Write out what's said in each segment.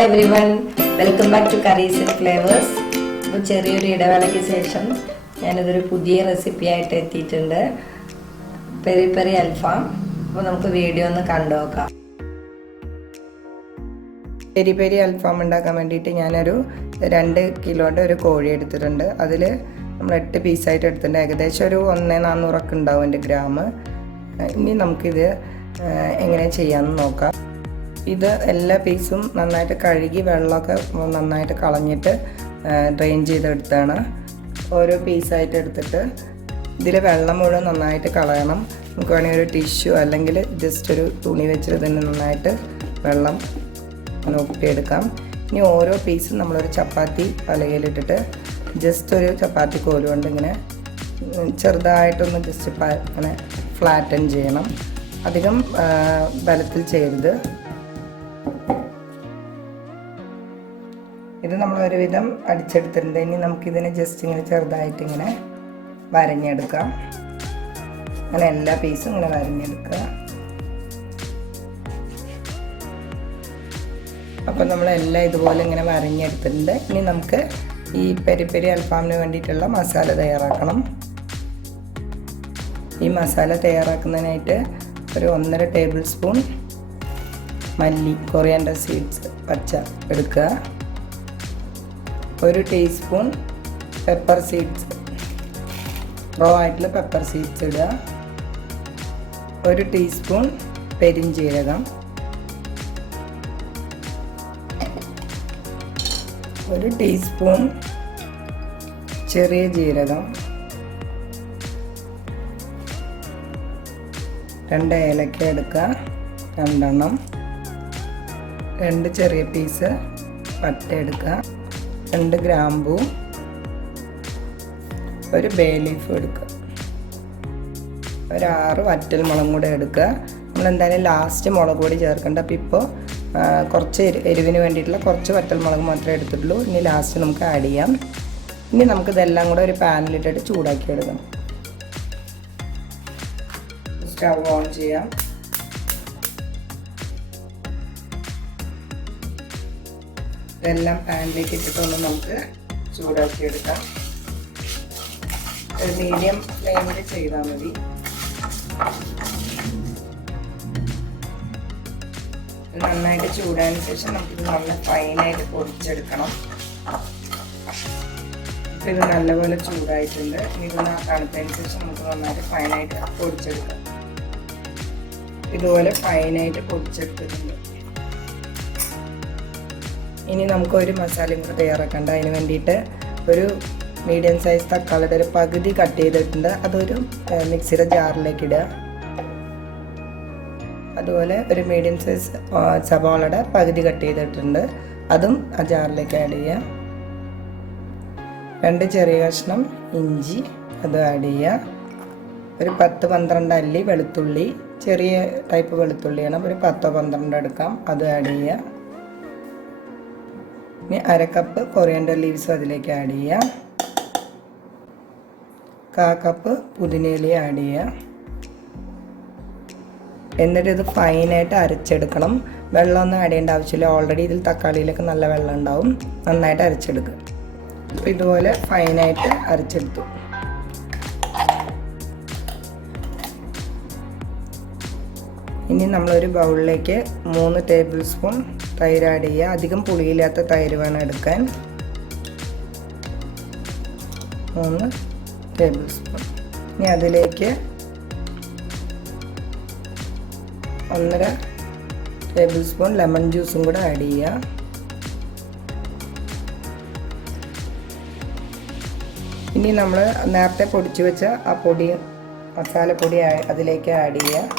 Hi everyone, welcome back to Curries and Flavors. അപ്പോൾ ചെറിയൊരു ഇടവേളയ്ക്ക് ശേഷം ഞാനിതൊരു പുതിയ റെസിപ്പി ആയിട്ട് എത്തിയിട്ടുണ്ട്. പെരി പെരി അൽഫാം. അപ്പോൾ നമുക്ക് വീഡിയോ ഒന്ന് കണ്ടു നോക്കാം. പെരി പെരി അൽഫാം ഉണ്ടാക്കാൻ വേണ്ടിയിട്ട് ഞാനൊരു 2 കിലോയുടെ ഒരു കോഴി എടുത്തിട്ടുണ്ട്. അതിൽ നമ്മൾ 8 പീസായിട്ട് എടുത്തിട്ടുണ്ട്. ഏകദേശം ഒരു 1,400 ഒക്കെ ഉണ്ടാവും എൻ്റെ ഗ്രാം. ഇനി നമുക്കിത് എങ്ങനെ ചെയ്യാമെന്ന് നോക്കാം. ഇത് എല്ലാ പീസും നന്നായിട്ട് കഴുകി വെള്ളമൊക്കെ നന്നായിട്ട് കളഞ്ഞിട്ട് ഡ്രെയിൻ ചെയ്തെടുത്താണ്. ഓരോ പീസായിട്ട് എടുത്തിട്ട് ഇതിൽ വെള്ളം മുഴുവൻ നന്നായിട്ട് കളയണം. നമുക്ക് വേണമെങ്കിൽ ഒരു ടിഷ്യൂ അല്ലെങ്കിൽ ജസ്റ്റ് ഒരു തുണി വെച്ച് ഇതിന് നന്നായിട്ട് വെള്ളം നോക്കിയെടുക്കാം. ഇനി ഓരോ പീസും നമ്മളൊരു ചപ്പാത്തി പലകയിലിട്ടിട്ട് ജസ്റ്റ് ഒരു ചപ്പാത്തി കോലുകൊണ്ട് ഇങ്ങനെ ചെറുതായിട്ടൊന്ന് ജസ്റ്റ് ഇങ്ങനെ ഫ്ലാറ്റൻ ചെയ്യണം. അധികം ബലത്തിൽ ചെയ്യരുത്. ഇത് നമ്മൾ ഒരുവിധം അടിച്ചെടുത്തിട്ടുണ്ട്. ഇനി നമുക്കിതിനെ ജസ്റ്റ് ഇങ്ങനെ ചെറുതായിട്ട് ഇങ്ങനെ വരഞ്ഞെടുക്കാം. അങ്ങനെ എല്ലാ പീസും ഇങ്ങനെ വരഞ്ഞെടുക്കുക. അപ്പോൾ നമ്മളെല്ലാം ഇതുപോലെ ഇങ്ങനെ വരഞ്ഞെടുത്തിട്ടുണ്ട്. ഇനി നമുക്ക് ഈ പെരി പെരി അൽഫാമിന് വേണ്ടിയിട്ടുള്ള മസാല തയ്യാറാക്കണം. ഈ മസാല തയ്യാറാക്കുന്നതിനായിട്ട് ഒരു 1.5 ടേബിൾ സ്പൂൺ മല്ലി കൊറിയാണ്ടർ സീഡ്സ് പച്ച എടുക്കുക. 1 ടീസ്പൂൺ പെപ്പർ സീഡ്സ് റോ ആയിട്ടുള്ള പെപ്പർ സീഡ്സ് ഇടുക. 1 ടീസ്പൂൺ പെരിഞ്ജീരകം, 1 ടീസ്പൂൺ ചെറിയ ജീരകം, 2 ഏലക്ക എടുക്കുക, 2 എണ്ണം, 2 ചെറിയ പീസ് പട്ട എടുക്കുക, 2 ഗ്രാമ്പൂ, 1 ബേ ലീഫ് എടുക്കുക, 6 വറ്റൽ മുളകും കൂടെ എടുക്കുക. നമ്മളെന്തായാലും ലാസ്റ്റ് മുളക് പൊടി ചേർക്കേണ്ട. അപ്പോൾ ഇപ്പോൾ കുറച്ച് എരിവിന് വേണ്ടിയിട്ടുള്ള കുറച്ച് വറ്റൽ മുളക് മാത്രമേ എടുത്തിട്ടുള്ളൂ. ഇനി ലാസ്റ്റ് നമുക്ക് ആഡ് ചെയ്യാം. ഇനി നമുക്കിതെല്ലാം കൂടെ ഒരു പാനിലിട്ടിട്ട് ചൂടാക്കി എടുക്കണം. സ്റ്റവ് ഓൺ ചെയ്യാം. ഇതെല്ലാം പാനിലേക്ക് ഇട്ടിട്ടൊന്ന് നമുക്ക് ചൂടാക്കി എടുക്കാം. ഒരു മീഡിയം ഫ്ലെയിമിൽ ചെയ്താൽ മതി. ഇത് നന്നായിട്ട് ചൂടായതിനു ശേഷം നമുക്കിത് നല്ല ഫൈനായിട്ട് പൊടിച്ചെടുക്കണം. അപ്പോൾ ഇത് നല്ലപോലെ ചൂടായിട്ടുണ്ട്. ഇനി ഇത് തണുത്തതിന് ശേഷം നമുക്ക് നന്നായിട്ട് ഫൈനായിട്ട് പൊടിച്ചെടുക്കാം. ഇതുപോലെ ഫൈനായിട്ട് പൊടിച്ചെടുത്തിട്ടുണ്ട്. ഇനി നമുക്ക് ഒരു മസാലയും കൂടെ തയ്യാറാക്കണ്ട. അതിന് വേണ്ടിയിട്ട് ഒരു മീഡിയം സൈസ് തക്കാളിയുടെ ഒരു പകുതി കട്ട് ചെയ്തിട്ടുണ്ട്. അതൊരു മിക്സിയുടെ ജാറിലേക്ക് ഇടുക. അതുപോലെ ഒരു മീഡിയം സൈസ് സവാളയുടെ പകുതി കട്ട് ചെയ്തിട്ടുണ്ട്. അതും ആ ജാറിലേക്ക് ആഡ് ചെയ്യുക. 2 ചെറിയ കഷ്ണം ഇഞ്ചി അത് ആഡ് ചെയ്യുക. ഒരു 10-12 അല്ലി വെളുത്തുള്ളി, ചെറിയ ടൈപ്പ് വെളുത്തുള്ളിയാണ്. ഒരു 10-12 എടുക്കാം. അത് ആഡ് ചെയ്യുക. ഇനി 1/2 കപ്പ് കൊറിയാണ്ടർ ലീവ്സും അതിലേക്ക് ആഡ് ചെയ്യുക. 1/4 കപ്പ് പുതിനയില ആഡ് ചെയ്യുക. എന്നിട്ട് ഇത് ഫൈനായിട്ട് അരച്ചെടുക്കണം. വെള്ളമൊന്നും ആഡ് ചെയ്യേണ്ട ആവശ്യമില്ല. ഓൾറെഡി ഇതിൽ തക്കാളിയിലൊക്കെ നല്ല വെള്ളം ഉണ്ടാവും. നന്നായിട്ട് അരച്ചെടുക്കുക. അപ്പോൾ ഇതുപോലെ ഫൈനായിട്ട് അരച്ചെടുത്തു. ഇനി നമ്മളൊരു ബൗളിലേക്ക് 3 ടേബിൾ സ്പൂൺ തൈര് ആഡ് ചെയ്യുക. അധികം പുളിയില്ലാത്ത തൈര് വേണം എടുക്കാൻ. 3 ടേബിൾ സ്പൂൺ. ഇനി അതിലേക്ക് 1.5 ടേബിൾ സ്പൂൺ ലെമൺ ജ്യൂസും കൂടെ ആഡ് ചെയ്യുക. ഇനി നമ്മൾ നേരത്തെ പൊടിച്ചു വെച്ച ആ പൊടി മസാലപ്പൊടി അതിലേക്ക് ആഡ് ചെയ്യുക.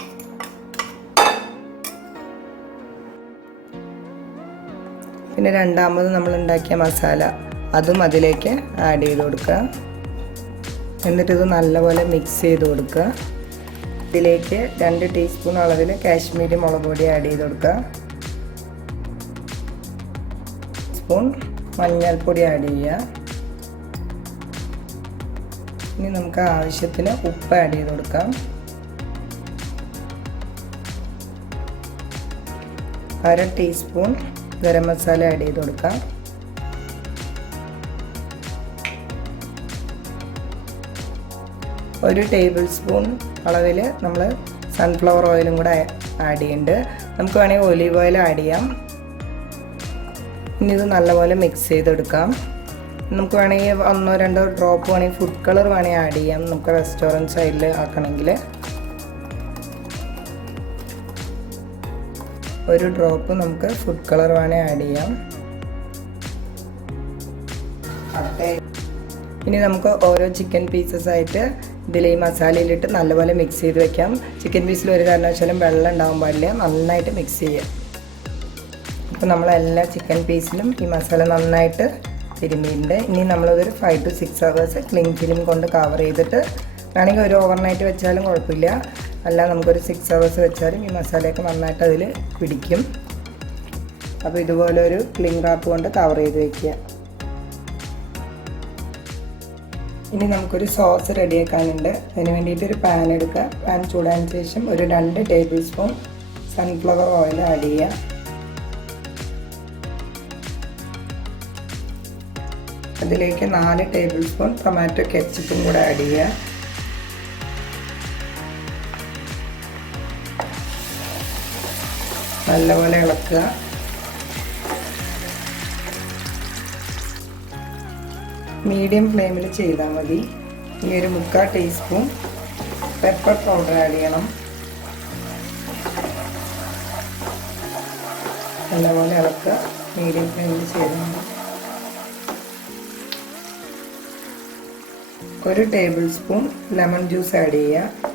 പിന്നെ രണ്ടാമത് നമ്മൾ ഉണ്ടാക്കിയ മസാല അതും അതിലേക്ക് ആഡ് ചെയ്ത് കൊടുക്കുക. എന്നിട്ടിത് നല്ലപോലെ മിക്സ് ചെയ്ത് കൊടുക്കുക. ഇതിലേക്ക് 2 ടീസ്പൂൺ അളവിൽ കാശ്മീരി മുളക് പൊടി ആഡ് ചെയ്ത് കൊടുക്കുക. സ്പൂൺ മഞ്ഞൾപ്പൊടി ആഡ് ചെയ്യുക. ഇനി നമുക്ക് ആവശ്യത്തിന് ഉപ്പ് ആഡ് ചെയ്ത് കൊടുക്കാം. 1/2 ടീസ്പൂൺ ഗരം മസാല ആഡ് ചെയ്ത് കൊടുക്കാം. ഒരു ടേബിൾ സ്പൂൺ അളവിൽ നമ്മൾ സൺഫ്ലവർ ഓയിലും കൂടെ ആഡ് ചെയ്യുന്നുണ്ട്. നമുക്ക് വേണമെങ്കിൽ ഒലീവ് ഓയിൽ ആഡ് ചെയ്യാം. ഇനി ഇത് നല്ലപോലെ മിക്സ് ചെയ്തെടുക്കാം. നമുക്ക് വേണമെങ്കിൽ 1-2 ഡ്രോപ്പ് വേണമെങ്കിൽ ഫുഡ് കളർ വേണമെങ്കിൽ ആഡ് ചെയ്യാം. നമുക്ക് റെസ്റ്റോറൻറ്റ് സൈഡിൽ ആക്കണമെങ്കിൽ ഒരു ഡ്രോപ്പ് നമുക്ക് ഫുഡ് കളർ വേണമെങ്കിൽ ആഡ് ചെയ്യാം. ഇനി നമുക്ക് ഓരോ ചിക്കൻ പീസസ് ആയിട്ട് ഇതിൽ ഈ മസാലയിലിട്ട് നല്ലപോലെ മിക്സ് ചെയ്ത് വെക്കാം. ചിക്കൻ പീസിൽ ഒരു കാരണവശാലും വെള്ളം ഉണ്ടാകാൻ പാടില്ല. നന്നായിട്ട് മിക്സ് ചെയ്യാം. അപ്പോൾ നമ്മളെല്ലാ ചിക്കൻ പീസിലും ഈ മസാല നന്നായിട്ട് തിരുമ്മിയിട്ടുണ്ട്. ഇനി നമ്മളതൊരു 5 to 6 hours ക്ലിങ് ഫിലിം കൊണ്ട് കവർ ചെയ്തിട്ട് വേണമെങ്കിൽ ഒരു ഓവർനൈറ്റ് വെച്ചാലും കുഴപ്പമില്ല. അല്ല നമുക്കൊരു 6 hours വെച്ചാലും ഈ മസാലയൊക്കെ നന്നായിട്ട് അതിൽ പിടിക്കും. അപ്പോൾ ഇതുപോലെ ഒരു ക്ലിങ് റാപ്പ് കൊണ്ട് കവർ ചെയ്ത് വയ്ക്കുക. ഇനി നമുക്കൊരു സോസ് റെഡിയാക്കാനുണ്ട്. അതിന് വേണ്ടിയിട്ട് ഒരു പാൻ എടുക്കുക. പാൻ ചൂടാൻ ശേഷം ഒരു 2 table spoon sunflower oil add ചെയ്യുക. അതിലേക്ക് 4 ടേബിൾ സ്പൂൺ ടൊമാറ്റോ കെച്ചപ്പും കൂടെ ആഡ് ചെയ്യുക. നല്ലപോലെ ഇളക്കുക. മീഡിയം ഫ്ലെയിമിൽ ചെയ്താൽ മതി. ഈ ഒരു 3/4 ടീസ്പൂൺ പെപ്പർ പൗഡർ ആഡ് ചെയ്യണം. നല്ലപോലെ ഇളക്കുക. മീഡിയം ഫ്ലെയിമിൽ ചെയ്താൽ മതി. 1 table spoon lemon juice add ചെയ്യുക.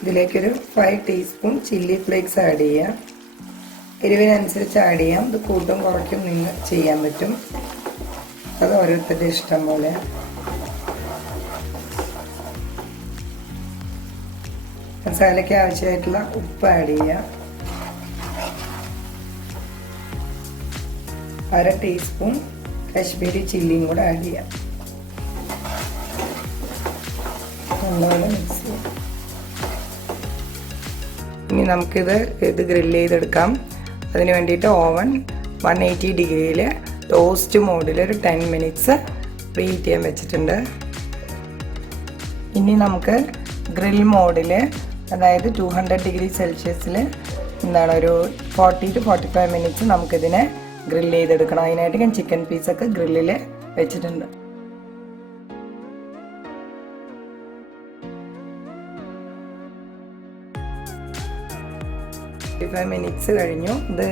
ഇതിലേക്കൊരു 5 ടീസ്പൂൺ ചില്ലി ഫ്ലേക്സ് ആഡ് ചെയ്യുക. എരിവിനനുസരിച്ച് ആഡ് ചെയ്യാം. ഇത് കൂട്ടും കുറയ്ക്കും നിങ്ങൾ ചെയ്യാൻ പറ്റും. അത് ഓരോരുത്തരുടെ ഇഷ്ടം പോലെ. മസാലയ്ക്ക് ആവശ്യമായിട്ടുള്ള ഉപ്പ് ആഡ് ചെയ്യുക. 1/2 ടീസ്പൂൺ കാശ്മീരി ചില്ലിയും കൂടെ ആഡ് ചെയ്യാം. നല്ലപോലെ മിക്സ് ചെയ്യാം. ഇനി നമുക്കിത് ഗ്രില്ല് ചെയ്തെടുക്കാം. അതിന് വേണ്ടിയിട്ട് ഓവൻ 180 ഡിഗ്രിയിൽ ടോസ്റ്റ് മോഡിൽ ഒരു 10 minutes പ്രീഹീറ്റ് ചെയ്യാൻ വെച്ചിട്ടുണ്ട്. ഇനി നമുക്ക് ഗ്രിൽ മോഡിൽ, അതായത് 200 ഡിഗ്രി സെൽഷ്യസിൽ ഒരു 40 to 45 minutes നമുക്കിതിനെ ഗ്രില്ല് ചെയ്തെടുക്കണം. അതിനായിട്ട് ഞാൻ ചിക്കൻ പീസൊക്കെ ഗ്രില്ലിൽ വെച്ചിട്ടുണ്ട്. 45 minutes കഴിഞ്ഞു. ഇത്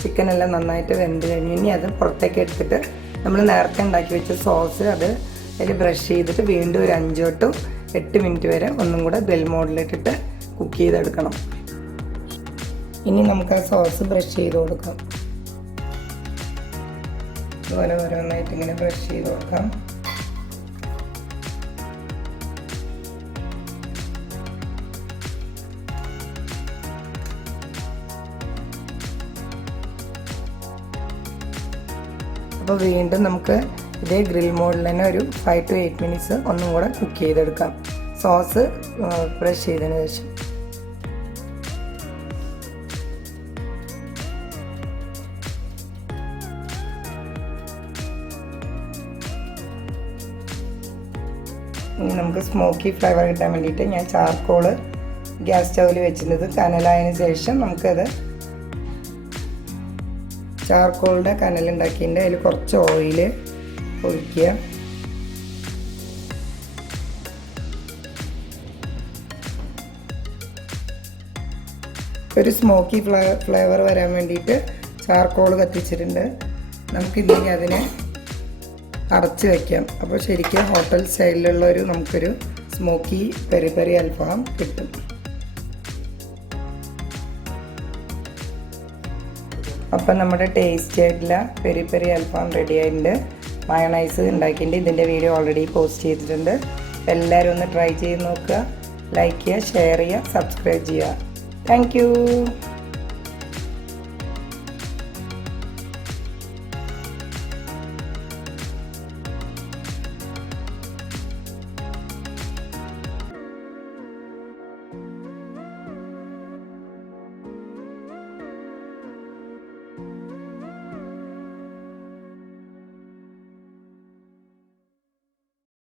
ചിക്കനെല്ലാം നന്നായിട്ട് വെന്ത് കഴിഞ്ഞു. ഇനി അത് പുറത്തേക്ക് എടുത്തിട്ട് നമ്മൾ നേരത്തെ ഉണ്ടാക്കി വെച്ച സോസ് അതിൽ ബ്രഷ് ചെയ്തിട്ട് വീണ്ടും ഒരു 5 to 8 minutes വരെ ഒന്നും കൂടെ ഗ്രിൽ മോഡിലിട്ടിട്ട് കുക്ക് ചെയ്തെടുക്കണം. ഇനി നമുക്ക് ആ സോസ് ബ്രഷ് ചെയ്ത് കൊടുക്കാം. അതുപോലെ ഓരോന്നായിട്ട് ഇങ്ങനെ ബ്രഷ് ചെയ്ത് കൊടുക്കാം. അപ്പോൾ വീണ്ടും നമുക്ക് ഇതേ ഗ്രിൽ മോഡിൽ തന്നെ ഒരു 5 to 8 minutes ഒന്നും കൂടെ കുക്ക് ചെയ്തെടുക്കാം. സോസ് ബ്രഷ് ചെയ്തതിന് ശേഷം. ഇനി നമുക്ക് സ്മോക്കി ഫ്ലേവർ കിട്ടാൻ വേണ്ടിയിട്ട് ഞാൻ ചാർക്കോള് ഗ്യാസ് സ്റ്റൗവിൽ വെച്ചിരുന്നത് കനലായതിനു ശേഷം നമുക്കത് ചാർക്കോളിൻ്റെ കനലുണ്ടാക്കിയതിൻ്റെ അതിൽ കുറച്ച് ഓയിൽ ഒഴിക്കുക. ഒരു സ്മോക്കി ഫ്ലേവർ വരാൻ വേണ്ടിയിട്ട് ചാർക്കോൾ കത്തിച്ചിട്ടുണ്ട്. നമുക്കില്ലെങ്കിൽ അതിനെ അടച്ച് വയ്ക്കാം. അപ്പോൾ ശരിക്കും ഹോട്ടൽ സ്റ്റൈലിലുള്ള നമുക്കൊരു സ്മോക്കി പെരി പെരി അൽഫാം കിട്ടും. അപ്പം നമ്മുടെ ടേസ്റ്റി ആയിട്ടുള്ള പെരി പെരി അൽഫാം റെഡി ആയിട്ടുണ്ട്. മയണൈസ് ഉണ്ടാക്കിയിട്ടുണ്ട്. ഇതിൻ്റെ വീഡിയോ ഓൾറെഡി പോസ്റ്റ് ചെയ്തിട്ടുണ്ട്. എല്ലാവരും ഒന്ന് ട്രൈ ചെയ്ത് നോക്കുക. ലൈക്ക് ചെയ്യുക, ഷെയർ ചെയ്യുക, സബ്സ്ക്രൈബ് ചെയ്യുക. Thank you.